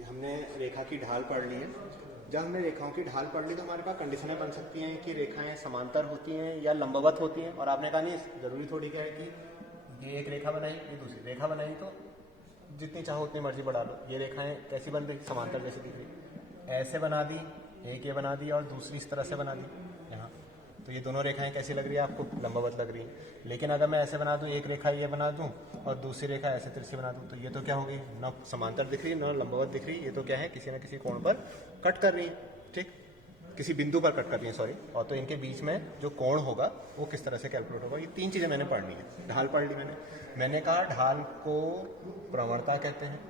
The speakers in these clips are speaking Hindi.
जी, हमने रेखा की ढाल पढ़ ली है। जब हमने रेखाओं की ढाल पढ़ ली तो हमारे पास कंडीशनें बन सकती हैं कि रेखाएं समांतर होती हैं या लंबवत होती हैं। और आपने कहा नहीं, जरूरी थोड़ी क्या है कि ये एक रेखा बनाई, ये दूसरी रेखा बनाई, तो जितनी चाहो उतनी मर्जी बढ़ा लो। ये रेखाएं कैसी बन रही, समांतर जैसी दिख रही। ऐसे बना दी, एक ये बना दी और दूसरी इस तरह से बना दी यहाँ, तो ये दोनों रेखाएं कैसी लग रही है आपको, लंबवत लग रही है। लेकिन अगर मैं ऐसे बना दूं, एक रेखा ये बना दूं और दूसरी रेखा ऐसे तिरछी बना दूं, तो ये तो क्या होगी, ना समांतर दिख रही है ना लंबवत दिख रही है। ये तो क्या है, किसी ना किसी कोण पर कट कर रही है, ठीक, किसी बिंदु पर कट कर रही है, सॉरी। और तो इनके बीच में जो कोण होगा वो किस तरह से कैलकुलेट होगा, ये तीन चीजें मैंने पढ़ ली है। ढाल पढ़ ली मैंने कहा ढाल को प्रवणता कहते हैं,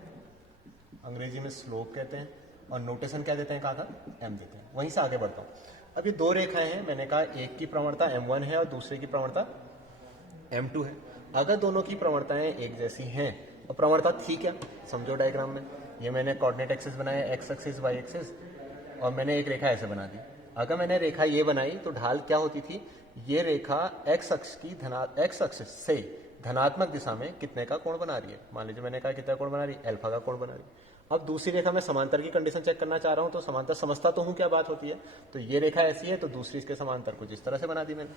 अंग्रेजी में स्लोप कहते हैं, और नोटेशन क्या देते हैं, कहा था एम देते हैं। वहीं से आगे बढ़ता हूँ। अब ये दो रेखाएं हैं, मैंने कहा एक की प्रवणता m1 है और दूसरे की प्रवणता m2 है। अगर दोनों की प्रवणताएं एक जैसी हैं और प्रवणता थी क्या, समझो डायग्राम में, ये मैंने कोऑर्डिनेट एक्सिस बनाया, एक्स एक्सिस वाई एक्सिस, और मैंने एक रेखा ऐसे बना दी। अगर मैंने रेखा ये बनाई तो ढाल क्या होती थी, ये रेखा एक्स अक्ष की एक्स अक्ष से धनात्मक दिशा में कितने का कोण बना रही है। मान लीजिए मैंने कहा कितना कोण बना रही है, अल्फा का कोण बना रही है। अब दूसरी रेखा में समांतर की कंडीशन चेक करना चाह रहा हूं, तो समांतर समझता तो हूं क्या बात होती है। तो ये रेखा ऐसी है तो दूसरी इसके समांतर कुछ इस तरह से बना दी मैंने,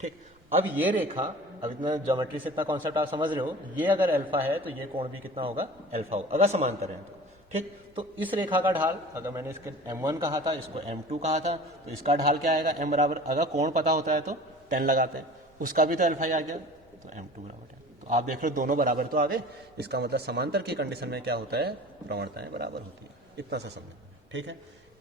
ठीक। अब ये रेखा, अब इतना ज्योमेट्री से इतना कॉन्सेप्ट आप समझ रहे हो, ये अगर अल्फा है तो ये कोण भी कितना होगा, अल्फा हो, अगर समांतर है तो, ठीक। तो इस रेखा का ढाल, अगर मैंने इसके m1 कहा था, इसको m2 कहा था, तो इसका ढाल क्या आएगा, m बराबर, अगर कोण पता होता है तो 10 लगाते हैं, उसका भी तो अल्फा ही आ गया, तो m2 बराबर 10। तो आप देख लो दोनों बराबर तो आ गए, इसका मतलब समांतर की कंडीशन में क्या होता है, प्रवणताएं बराबर होती है। इतना सा समझो, ठीक है।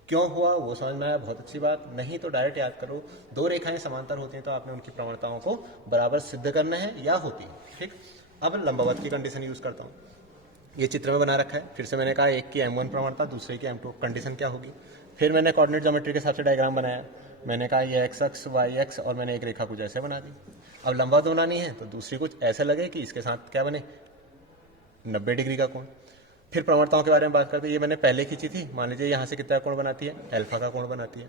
क्यों हुआ वो समझ में आया, बहुत अच्छी बात। नहीं तो डायरेक्ट याद करो, दो रेखाएं समांतर होती हैं तो आपने उनकी प्रवणताओं को बराबर सिद्ध करना है या होती है, ठीक। अब लंबवत की कंडीशन यूज करता हूं। ये चित्र में बना रखा है, फिर से मैंने कहा एक की m1 प्रवणता, दूसरे की m2, कंडीशन क्या होगी। फिर मैंने कोऑर्डिनेट ज्योमेट्री के हिसाब से डायग्राम बनाया, मैंने कहा ये x अक्ष y अक्ष, और मैंने एक रेखा कुछ ऐसे बना दी। अब लंबवत बनानी है तो दूसरी कुछ ऐसे लगे कि इसके साथ क्या बने, 90 डिग्री का कोण। फिर प्रवणताओं के बारे में बात करते हैं, ये मैंने पहले खींची थी, मान लीजिए यहाँ से कितना कोण बनाती है, अल्फा का कोण बनाती है।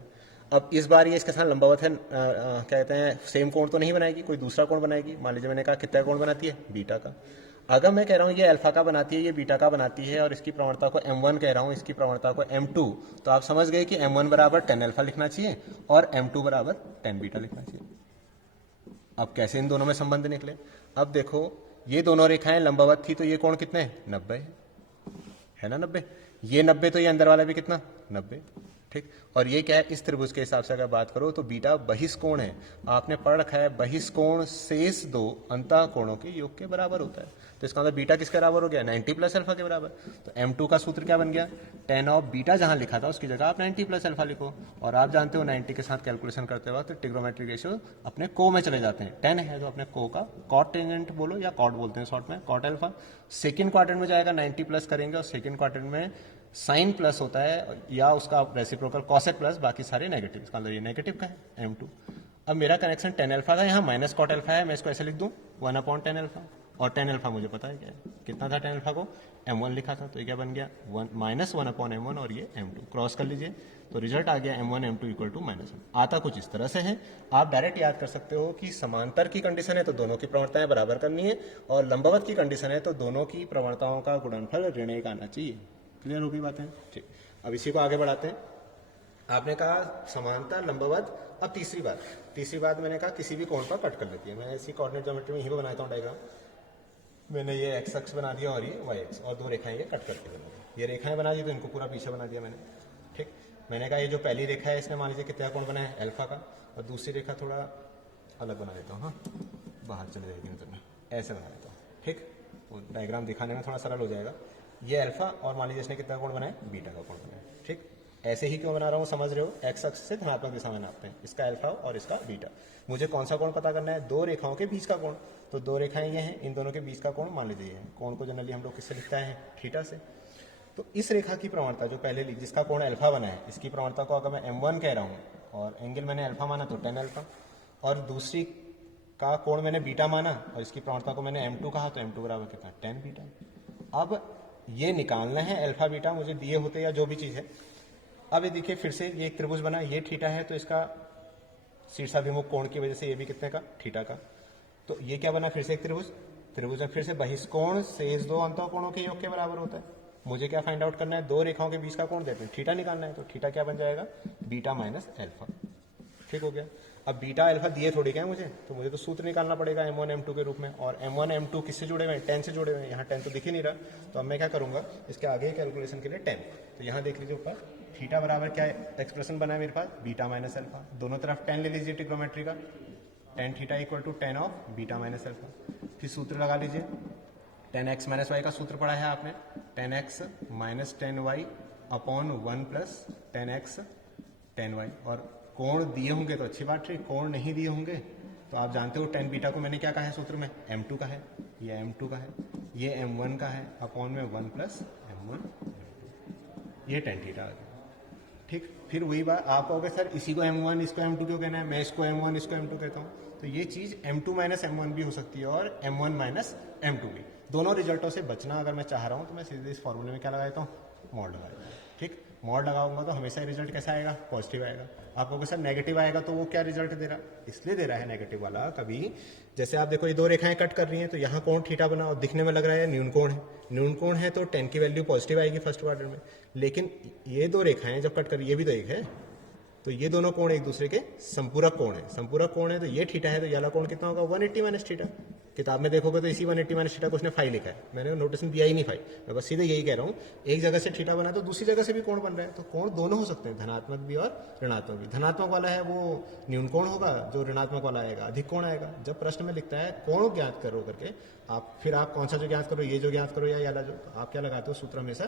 अब इस बार ये इसके साथ लंबवत है, क्या कहते हैं, सेम कोण तो नहीं बनाएगी, कोई दूसरा कोण बनाएगी। मान लीजिए मैंने कहा कितना कोण बनाती है, बीटा का। अगर मैं कह रहा हूँ ये अल्फा का बनाती है, ये बीटा का बनाती है, और इसकी प्रवणता को m1 कह रहा हूँ, इसकी प्रवणता को m2, तो आप समझ गए कि m1 बराबर 10 अल्फा लिखना चाहिए और m2 बराबर 10 बीटा लिखना चाहिए। अब कैसे इन दोनों में संबंध निकले, अब देखो ये दोनों रेखाएं लंबवत थी तो ये कोण कितने हैं, 90 है ना, 90। ये 90 तो ये अंदर वाला भी कितना, 90, ठीक। और ये क्या है, इस त्रिभुज के हिसाब से अगर बात करो तो बीटा बहिष्कोण है। आपने पढ़ रखा है बहिष्कोण शेष दो अंतः कोणों के योग के बराबर होता है। तो इसका मतलब बीटा किसके बराबर हो गया, 90 प्लस अल्फा के बराबर। तो m2 का सूत्र क्या बन गया, tan ऑफ बीटा, जहां लिखा था उसकी जगह आप 90 प्लस अल्फा लिखो। और आप जानते हो 90 के साथ कैलकुलेशन करते वक्त ट्रिग्नोमेट्रिक रेशियो अपने को में चले जाते हैं। 10 है तो अपने को का कॉट टेंजेंट बोलो या कॉट बोलते हैं शॉर्ट में, कॉट अल्फा। सेकंड क्वाड्रेंट में जाएगा 90 प्लस करेंगे, और सेकंड क्वाड्रेंट में साइन प्लस होता है या उसका रेसिप्रोकल कॉसेक प्लस, बाकी सारे नेगेटिव। इसका मतलब ये नेगेटिव का है m2। अब मेरा कनेक्शन 10 अल्फा का, यहाँ माइनस कॉट अल्फा है, मैं इसको ऐसे लिख दूं 1/10 अल्फा। और 10 अल्फा मुझे पता है क्या है, कितना था 10 अल्फा को, m1 लिखा था, तो ये क्या बन गया, -1/m1, और ये m2 क्रॉस कर लीजिए, तो रिजल्ट आ गया m1 m2 इक्वल टू -1। आता कुछ इस तरह से है। आप डायरेक्ट याद कर सकते हो कि समांतर की कंडीशन है तो दोनों की प्रवणताएं बराबर करनी है, और लंबवत की कंडीशन है तो दोनों की प्रवणताओं का गुणनफल ऋण 1 आना चाहिए। क्लियर होगी बातें, ठीक। अब इसी को आगे बढ़ाते हैं। आपने कहा समांतर लंबवत। अब तीसरी बात मैंने कहा किसी भी कोण पर कट कर देती है। मैं इसी कोऑर्डिनेट ज्योमेट्री में ही बनाता हूँ डायग्राम। मैंने ये एक्स अक्ष बना दिया और ये वाई अक्ष, और दो रेखाएं ये कट करके बना दी। ये रेखाएं बना दी तो इनको पूरा पीछे बना दिया मैंने, ठीक। मैंने कहा ये जो पहली रेखा है इसने मान लीजिए कितना कोण बनाया है, अल्फा का, और दूसरी रेखा थोड़ा अलग बना देता हूँ, हाँ बाहर चले जाएगी नजर में, ऐसे बना देता हूँ, ठीक। वो डायग्राम दिखाने में थोड़ा सरल हो जाएगा। ये अल्फा, और मान लीजिए इसने कितना कोण बनाया, बीटा का कोण बनाया, ठीक। ऐसे ही क्यों बना रहा हूँ समझ रहे हो, एक्स अक्ष से धनात्मक दिशा में नापते हैं, इसका अल्फा और इसका बीटा। मुझे कौन सा कोण पता करना है, दो रेखाओं के बीच का कोण। तो दो रेखाएं ये हैं, इन दोनों के बीच का कोण मान लीजिए ये है। कोण को जनरली हम लोग किससे लिखते हैं, थीटा से। तो इस रेखा की प्रवणता जो पहले लिखी, जिसका कोण अल्फा बना है, इसकी प्रवणता को अगर मैं m1 कह रहा हूँ और एंगल मैंने अल्फा माना तो 10 अल्फा, और दूसरी का कोण मैंने बीटा माना और इसकी प्रवणता को मैंने m2 कहा, तो m2 बराबर कितना, 10 बीटा। अब ये निकालना है अल्फा बीटा, मुझे दिए होते या जो भी चीज है। अब ये देखिए फिर से ये एक त्रिभुज बना, ये थीटा है, तो इसका शीर्षाभिमुख कोण की वजह से ये भी कितने का, थीटा का। तो ये क्या बना, फिर से एक त्रिभुज में फिर से बहिष्कोण शेष दो अंतः कोणों के योग के बराबर होता है। मुझे क्या फाइंड आउट करना है, दो रेखाओं के बीच का कोण देते हैं, थीटा निकालना है, तो थीटा क्या बन जाएगा, बीटा माइनस अल्फा। ठीक हो गया। अब बीटा अल्फा दिए थोड़ी क्या है मुझे, तो मुझे तो सूत्र निकालना पड़ेगा m1 m2 के रूप में, और m1 m2 किससे जुड़े हुए हैं, 10 से जुड़े हुए हैं। यहाँ 10 तो दिख ही नहीं रहा, तो अब मैं क्या करूंगा, इसके आगे कैलकुलेशन के लिए 10, तो यहाँ देख लीजिए ऊपर थीटा बराबर क्या एक्सप्रेशन बना है मेरे पास, बीटा माइनस अल्फा, दोनों तरफ 10 ले लीजिए ट्रिग्नोमेट्री का, tan theta equal to 10 of beta minus alpha. फिर सूत्र लगा लीजिए, tan x माइनस वाई का सूत्र पढ़ा है आपने, tan x minus tan y upon 1 plus tan x tan y, और कोण दिए होंगे तो अच्छी बात है, कोण नहीं दिए होंगे तो आप जानते हो tan बीटा को मैंने क्या कहा है सूत्र में, m2 का है, ये m2 का है, ये m1 का है, अपॉन में 1 प्लस m1, ये tan थीटा आ गया। ठीक, फिर वही बात आप कहोगे सर इसी को m1 इसको m2 क्यों कहना है, मैं इसको m1 इसको m2 कहता हूँ, तो ये चीज m2 माइनस m1 भी हो सकती है और m1 माइनस m2 भी। दोनों रिजल्टों से बचना अगर मैं चाह रहा हूँ तो मैं सीधे इस फॉर्मूले में क्या लगा देता हूँ, मॉड लगा देता हूँ। ठीक, मॉड लगाऊंगा तो हमेशा रिजल्ट कैसा आएगा, पॉजिटिव आएगा। आप कहोगे सर नेगेटिव आएगा तो वो क्या रिजल्ट दे रहा, इसलिए दे रहा है नेगेटिव वाला, कभी जैसे आप देखो ये दो रेखाएं कट कर रही हैं तो यहाँ कोण थीटा बना और दिखने में लग रहा है न्यून कोण है, न्यून कोण है तो 10 की वैल्यू पॉजिटिव आएगी फर्स्ट क्वाड्रेंट में, लेकिन ये दो रेखाएं जब कट कर, ये भी तो एक है, तो ये दोनों कोण एक दूसरे के संपूरक कोण है, संपूरक कोण है तो ये थीटा है तो ये वाला कोण कितना होगा, 180 माइनस थीटा। किताब में देखोगे तो इसी 180 माइनस थीटा को उसने फाई लिखा है, मैंने नोटेशन दिया ही नहीं फाई, मैं बस सीधे यही कह रहा हूँ, एक जगह से थीटा बना तो दूसरी जगह से भी कोण बन रहा है, तो कोण दोनों हो सकते हैं, धनात्मक भी और ऋणात्मक भी। धनात्मक वाला है वो न्यून कोण होगा, जो ऋणात्मक वाला आएगा अधिक कोण आएगा। जब प्रश्न में लिखता है कोण ज्ञात करो करके, आप फिर आप कौन सा जो ज्ञात करो, ये जो ज्ञात करो या ये वाला जो, आप क्या लगाते हो सूत्र हमेशा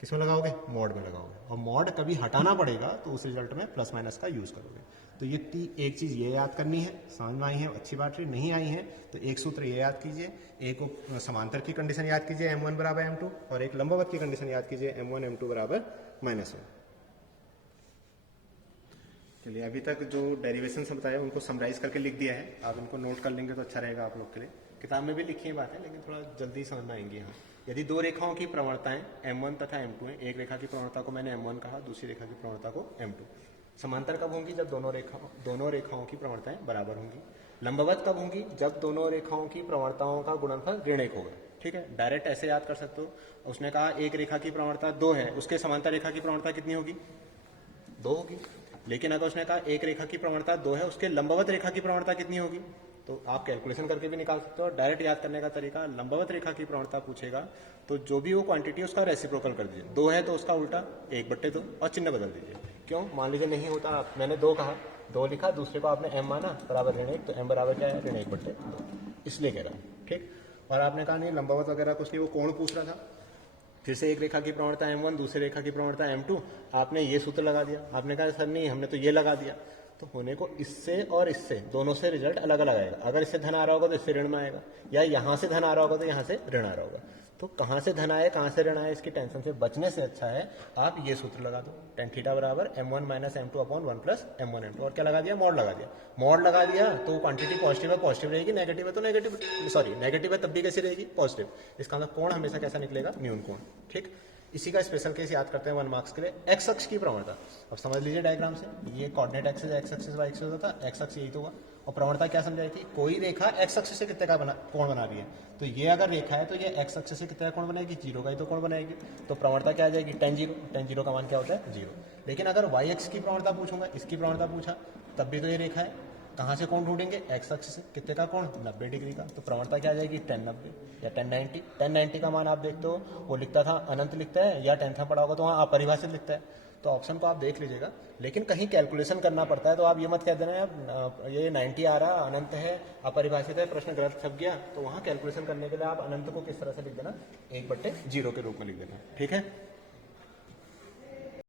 किसमें लगाओगे, मॉड में लगाओगे, और मॉड कभी हटाना पड़ेगा तो उस रिजल्ट में प्लस माइनस का यूज करोगे। तो ये एक चीज ये याद करनी है, समझ में आई है, अच्छी बात है, नहीं आई है तो एक सूत्र ये याद कीजिए, एक समांतर की कंडीशन याद कीजिए m1 बराबर m2, और एक लंबवत की कंडीशन याद कीजिए m1 m2 बराबर -1। चलिए अभी तक जो डेरिवेशन से बताया उनको समराइज करके लिख दिया है, आप इनको नोट कर लेंगे तो अच्छा रहेगा आप लोग के लिए। किताब में भी लिखी है बातें लेकिन थोड़ा जल्दी समझ में आएंगी यहाँ। यदि दो रेखाओं की प्रवणताएं m1 तथा m2 है, एक रेखा की प्रवणता को मैंने m1 कहा, दूसरी रेखा की प्रवणता को m2। समांतर कब होंगी, जब दोनों रेखाओं की प्रवणताएं बराबर होंगी। लंबवत कब होंगी, जब दोनों रेखाओं की प्रवणताओं का गुणनफल ऋण 1 होगा। ठीक है, डायरेक्ट ऐसे याद कर सकते हो। उसने कहा एक रेखा की प्रवणता 2 है, उसके समांतर रेखा की प्रवणता कितनी होगी, 2 होगी। लेकिन अगर उसने कहा एक रेखा की प्रवणता 2 है, उसके लंबवत रेखा की प्रवणता कितनी होगी, तो आप कैलकुलेशन करके भी निकाल सकते हो। डायरेक्ट याद करने का तरीका, लंबवत रेखा की प्रवणता पूछेगा तो जो भी वो क्वांटिटी उसका रेसिप्रोकल कर दीजिए। 2 है तो उसका उल्टा 1/2 और चिन्ह बदल दीजिए। क्यों, मान लीजिए नहीं होता, मैंने 2 कहा, 2 लिखा, दूसरे को आपने m माना बराबर ऋण 1, तो m बराबर क्या है, ऋण 1/2, इसलिए कह रहा हूँ। ठीक, और आपने कहा नहीं लंबवत वगैरह कुछ नहीं, वो कोण पूछ रहा था। फिर से एक रेखा की प्रवणता m1, दूसरी रेखा की प्रवणता m2, आपने ये सूत्र लगा दिया। आपने कहा सर नहीं हमने तो ये लगा दिया, तो होने को इससे और इससे दोनों से रिजल्ट अलग अलग आएगा। अगर इससे धन आ रहा होगा तो इससे ऋण में आएगा, या यहाँ से धन आ रहा होगा तो यहाँ से ऋण आ रहा होगा। तो कहाँ से धन आए कहाँ से ऋण आए इसकी टेंशन से बचने से अच्छा है आप ये सूत्र लगा दो, tan थीटा बराबर m1 minus m2 upon 1 plus m1 m2, और क्या लगा दिया, मॉड लगा दिया। मॉड लगा दिया तो क्वांटिटी पॉजिटिव है, पॉजिटिव रहेगी, नेगेटिव है तो नेगेटिव, सॉरी नेगेटिव है तब भी कैसी रहेगी, पॉजिटिव। इसका मतलब कोण हमेशा कैसा निकलेगा, न्यून कोण। ठीक, इसी का स्पेशल केस याद करते हैं 1 मार्क्स के लिए, एक्स अक्ष की प्रवणता। अब समझ लीजिए डायग्राम से, ये coordinate axis X axis Y axis होता था, एक्स अक्ष यही तो हुआ, और प्रवणता क्या समझाई थी, कोई रेखा एक्स अक्ष से कितने का कोण बना रही है, तो ये अगर रेखा है तो ये एक्स अक्ष से कितने का कोण बनाएगी, 0 का ही तो कोण बनाएगी। तो प्रवणता क्या आ जाएगी, tan 0, tan 0 का मान क्या होता है, 0। लेकिन अगर वाई अक्ष की प्रवणता पूछूंगा, इसकी प्रवणता पूछा, तब भी तो ये रेखा है, कहाँ से कोण ढूंढेंगे, एक्स अक्ष से, कितने का कोण, 90 डिग्री का। तो प्रवणता क्या आ जाएगी, tan 90 या tan 90। tan 90 का मान आप देखते हो, वो लिखता था अनंत लिखता है, या 10th में पढ़ा होगा तो वहाँ अपरिभाषित लिखता है। तो ऑप्शन को आप देख लीजिएगा, लेकिन कहीं कैलकुलेशन करना पड़ता है, तो आप ये मत कह देना यार ये 90 आ रहा, अनंत है, अपरिभाषित है, प्रश्न गलत छप गया, तो वहाँ कैलकुलेशन करने के लिए आप अनंत को किस तरह से लिख देना, 1/0 के रूप में लिख देना। ठीक है।